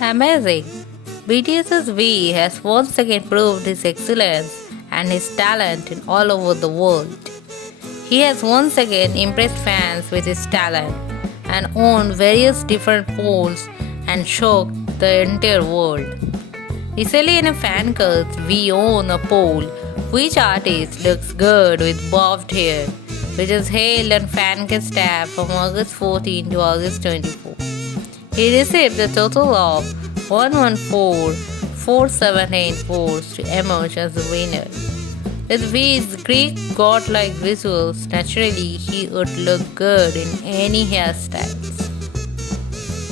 Amazing! BTS'V V has once again proved his excellence and his talent in all over the world. He has once again impressed fans with his talent and won various different polls and shocked the entire world. Recently in a fan cult, we own a poll which artist looks good with bobbed hair, which is held on fan cast tab from August 14 to August 24. He received a total of 114,478 votes to emerge as the winner. With these Greek godlike visuals, naturally he would look good in any hairstyles.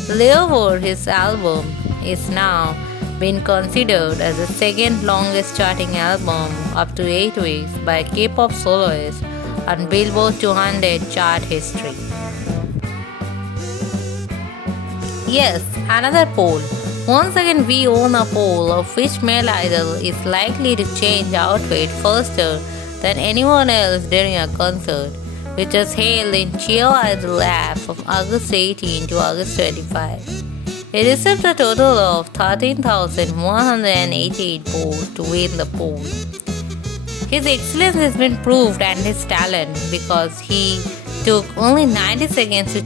Therefore, his album is now being considered as the second longest charting album up to 8 weeks by K-pop soloists on Billboard 200 chart history. Yes, another poll. Once again, we own a poll of which male idol is likely to change outfit faster than anyone else during a concert, which was held in Cheer Idol app from August 18 to August 25. He received a total of 13,188 votes to win the poll. His excellence has been proved and his talent because he took only 90 seconds to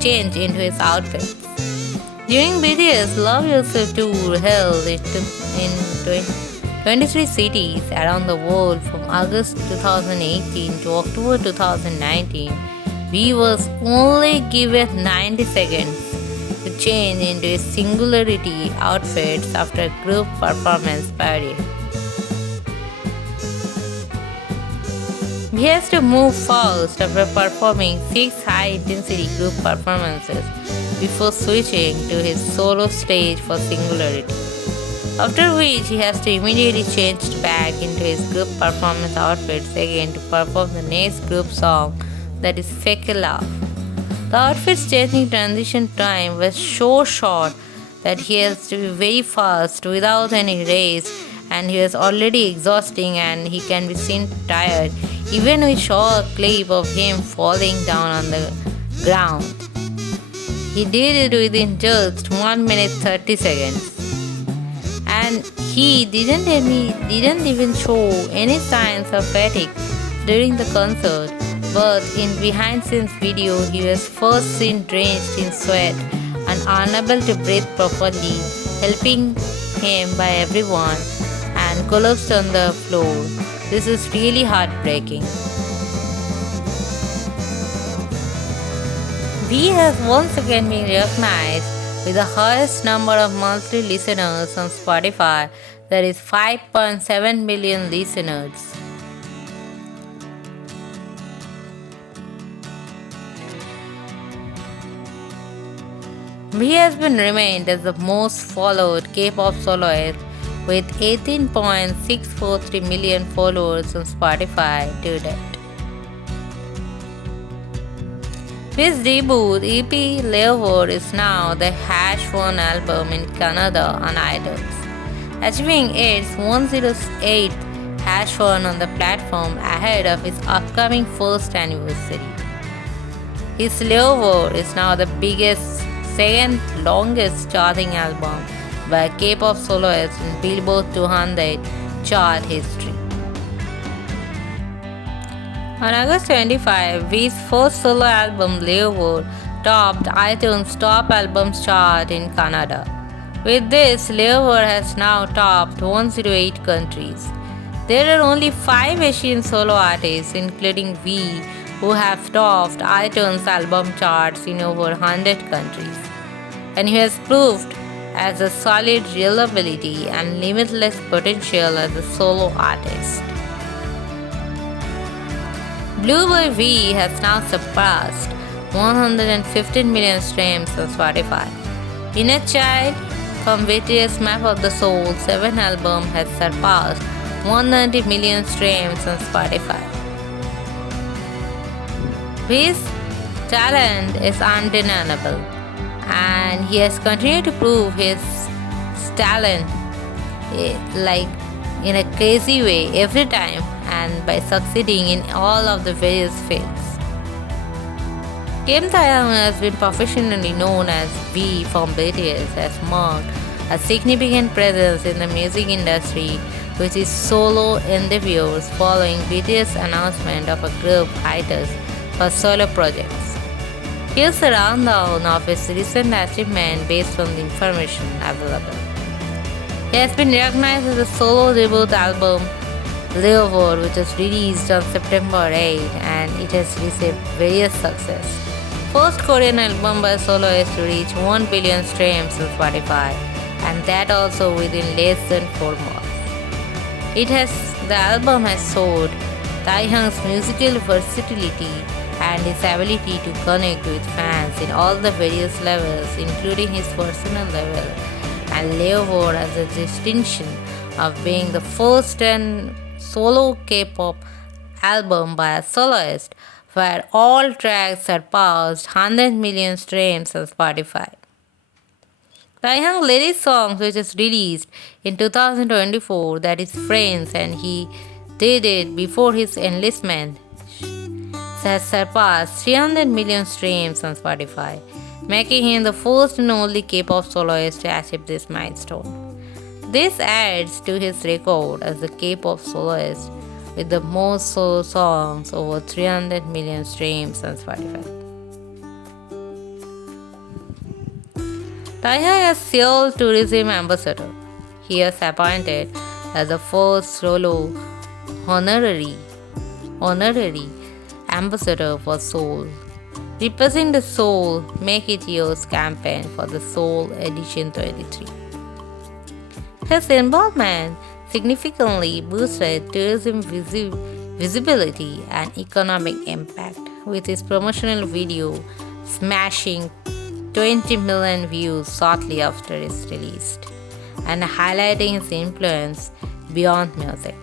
change into his outfit. During BTS Love Yourself tour held in 23 cities around the world from August 2018 to October 2019, we was only given 90 seconds to change into his singularity outfits after a group performance party. He has to move fast after performing 6 high-intensity group performances before switching to his solo stage for Singularity. After which he has to immediately change back into his group performance outfits again to perform the next group song, that is Fake Love. The outfit's changing transition time was so short that he has to be very fast without any race, and he was already exhausting and he can be seen tired. Even we saw a clip of him falling down on the ground. He did it within just 1 minute 30 seconds. And he didn't even show any signs of fatigue during the concert, but in behind-scenes video he was first seen drenched in sweat and unable to breathe properly, helping him by everyone, and collapsed on the floor. This is really heartbreaking. V has once again been recognized with the highest number of monthly listeners on Spotify, that is 5.7 million listeners. V has been remained as the most followed K-pop soloist with 18.643 million followers on Spotify to date. His debut EP Lever is now the #1 album in Canada on iTunes, achieving its 108th #1 on the platform ahead of his upcoming first anniversary. His Lever is now the biggest, second longest charting album by K-pop soloist in Billboard 200 chart history. On August 25, V's first solo album, Lever, topped iTunes Top Albums chart in Canada. With this, Lever has now topped 108 countries. There are only 5 Asian solo artists, including V, who have topped iTunes album charts in over 100 countries. And he has proved as a solid reliability and limitless potential as a solo artist. Blueboy V has now surpassed 115 million streams on Spotify. Inner Child from BTS Map of the Soul 7 album has surpassed 190 million streams on Spotify. His talent is undeniable, and he has continued to prove his talent in a crazy way every time, and by succeeding in all of the various fields. Kim Taehyung has been professionally known as V from BTS, has marked a significant presence in the music industry with his solo endeavors following BTS' announcement of a group hiatus for solo projects. Here's a rundown of his recent achievement based on the information available. He has been recognized as a solo debut album Leovor, which was released on September 8 and it has received various success. First Korean album by soloist to reach 1 billion streams on Spotify, and that also within less than 4 months. The album has showed Taehyung's musical versatility and his ability to connect with fans in all the various levels, including his personal level, and Leovor has a distinction of being the first and solo K-pop album by a soloist where all tracks surpassed 100 million streams on Spotify. Taehyung's latest song, which was released in 2024, that is Friends, and he did it before his enlistment, has surpassed 300 million streams on Spotify, making him the first and only K-pop soloist to achieve this milestone. This adds to his record as the K-pop soloist with the most solo songs over 300 million streams on Spotify. Taehyung is Seoul Tourism Ambassador. He was appointed as the first solo honorary ambassador for Seoul, representing the Seoul Make It Yours campaign for the Seoul Edition 23. His involvement significantly boosted tourism visibility and economic impact, with his promotional video smashing 20 million views shortly after its release, and highlighting his influence beyond music.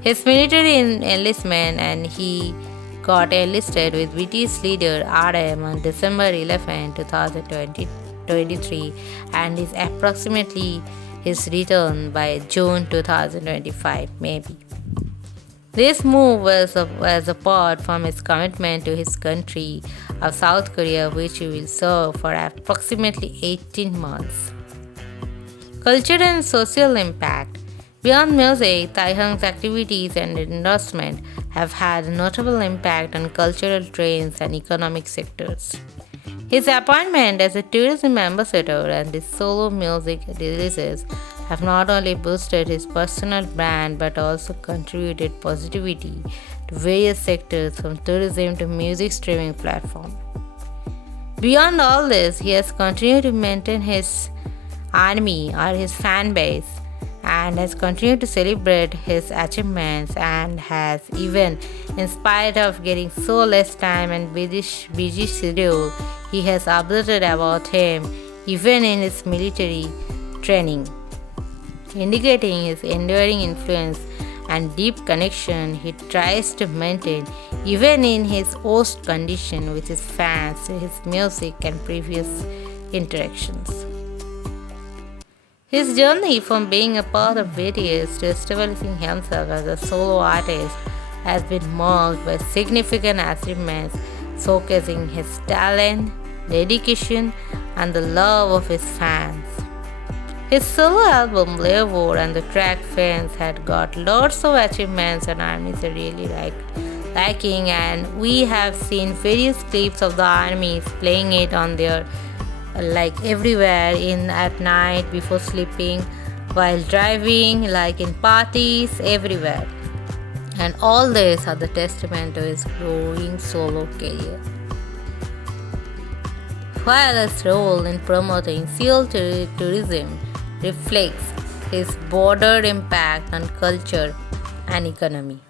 His military enlistment, and he got enlisted with BTS leader RM on December 11, 2023, and is approximately his return by June 2025, maybe. This move was apart from his commitment to his country of South Korea, which he will serve for approximately 18 months. Culture and social impact. Beyond music, Taehyung's activities and endorsement have had a notable impact on cultural trends and economic sectors. His appointment as a tourism ambassador and his solo music releases have not only boosted his personal brand but also contributed positivity to various sectors from tourism to music streaming platforms. Beyond all this, he has continued to maintain his army or his fan base and has continued to celebrate his achievements, and has even, in spite of getting so less time and busy schedule, he has updated about him even in his military training, indicating his enduring influence and deep connection he tries to maintain even in his host condition with his fans through his music and previous interactions. His journey from being a part of BTS to establishing himself as a solo artist has been marked by significant achievements showcasing his talent, dedication, and the love of his fans. His solo album Leovor and the track Friends had got lots of achievements and armies are really liking, and we have seen various clips of the armies playing it on their everywhere at night before sleeping, while driving, in parties, everywhere. And all this are the testament to his growing solo career. While his role in promoting Seoul tourism reflects his broader impact on culture and economy.